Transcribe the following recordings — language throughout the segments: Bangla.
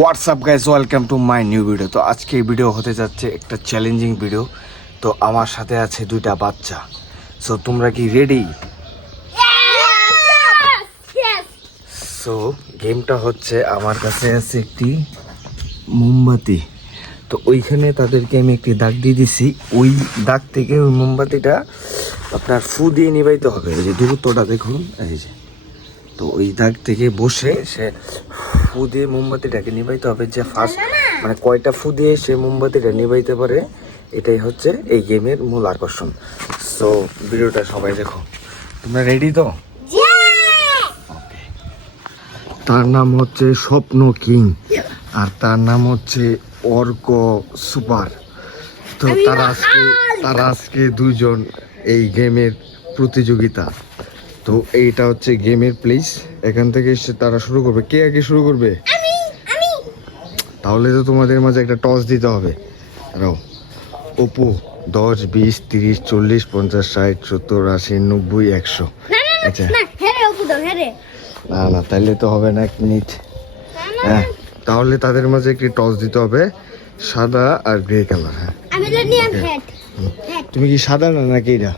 WhatsApp guys, welcome to my new video. তো আজকে এই ভিডিও হতে যাচ্ছে একটা চ্যালেঞ্জিং ভিডিও। তো আমার সাথে আছে দুইটা বাচ্চা। সো তোমরা কি রেডি? সো গেমটা হচ্ছে, আমার কাছে আছে একটি মোমবাতি। তো ওইখানে তাদেরকে আমি একটি দাগ দিয়ে দিছি। ওই দাগ থেকে ওই মোমবাতিটা আপনার ফু দিয়ে নিবাইতে হবে। এই যে দূরত্বটা দেখুন, এই যে। তো ওই দাগ থেকে বসে সে ফু দিয়ে মোমবাতিটাকে নিবাইতে হবে। যে ফার্স্ট মানে কয়টা ফু দিয়ে সে মোমবাতিটা নিবাইতে পারে, এটাই হচ্ছে এই গেমের মূল আকর্ষণ। সো ভিডিওটা সবাই দেখো। তোমরা রেডি তো? ওকে। তার নাম হচ্ছে স্বপ্ন কিং আর তার নাম হচ্ছে অর্ক সুপার। তো তারা আজকে দুজন এই গেমের প্রতিযোগিতা। তো এইটা হচ্ছে গেমের প্লেস। এখান থেকে তারা শুরু করবে। কে আগে শুরু করবে? তাহলে তো তোমাদের মাঝে একটা টস দিতে হবে। অপু 10, 20, 30, 40, 50, 60, 70, 80, 90, 100। আচ্ছা না তাইলে তো হবে না। 1 মিনিট। হ্যাঁ, তাহলে তাদের মাঝে একটি টস দিতে হবে, সাদা আর গ্রে কালার। হ্যাঁ, তুমি কি সাদা না নাকি এটা?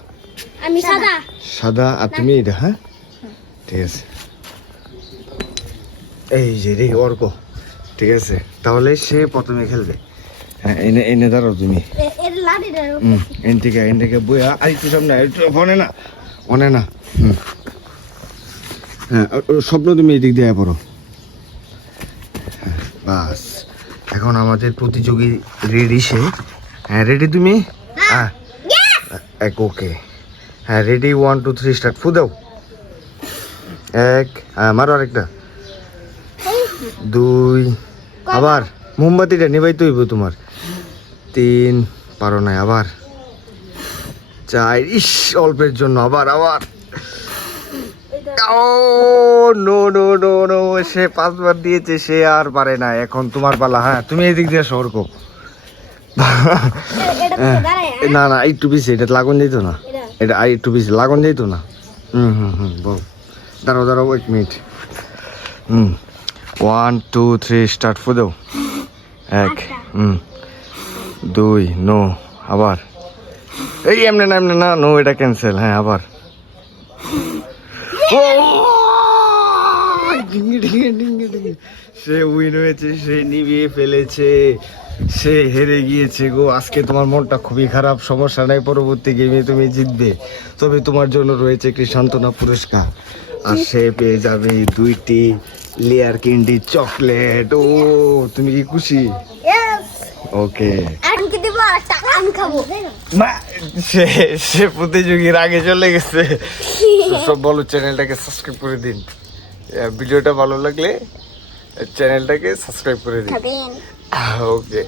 আমি সাদা। সাদা আর তুমি এটা? হ্যাঁ, ঠিক আছে। এই যে রে অর্ক, ঠিক আছে। তাহলে সে প্রথমে খেলবে। হ্যাঁ, এনে দাঁড়াও তুমি। এন থেকে বইয়া আর একটু সামনে, একটু অনে না। হ্যাঁ, স্বপ্ন তুমি এদিক দিয়ে পড়ো। বাস, এখন আমাদের প্রতিযোগী রেডি সে। হ্যাঁ, রেডি তুমি? হ্যাঁ, ওকে। হ্যাঁ, রেডি, 1, 2, 3 স্টার্ট। ফু দাও। 1, হ্যাঁ মারো আরেকটা। 2, আবার মোমবাতিটা নিবাইতে হইব তোমার। 3, পারো নাই, আবার 4, ইস অল্পের জন্য, আবার ও নো নো নো নো, সে 5 বার দিয়েছে, সে আর পারে না। এখন তোমার পালা। হ্যাঁ, তুমি এদিক দিয়ে সরক। না একটু বেশি, এটা লাগুন যেত না। এটা একটু বেশি লাগুন যেত না। বল। দাঁড়াও 1 মিনিট। 1, 2, 3 স্টার্ট। ফু দাও। 1, 2, নো, আবার এই এমনি না, নো, এটা ক্যান্সেল। হ্যাঁ, আবার সে উইন হয়েছে, সে নিভিয়ে ফেলেছে, সে হেরে গিয়েছে গো। আজকে তোমার মনটা খুবই খারাপ। সমস্যা নাই, পরবর্তী গেমে তুমি জিতবে। তবে তোমার জন্য রয়েছে একটি সান্ত্বনা পুরস্কার, আর সে পেয়ে যাবে 2টি লেয়ার ক্যান্ডি চকলেট। ও, তুমি কি খুশি? ওকে। সে প্রতিযোগীর আগে চলে গেছে। সব বলো, চ্যানেলটাকে সাবস্ক্রাইব করে দিন। ভিডিওটা ভালো লাগলে চ্যানেলটাকে সাবস্ক্রাইব করে দিন। ওকে।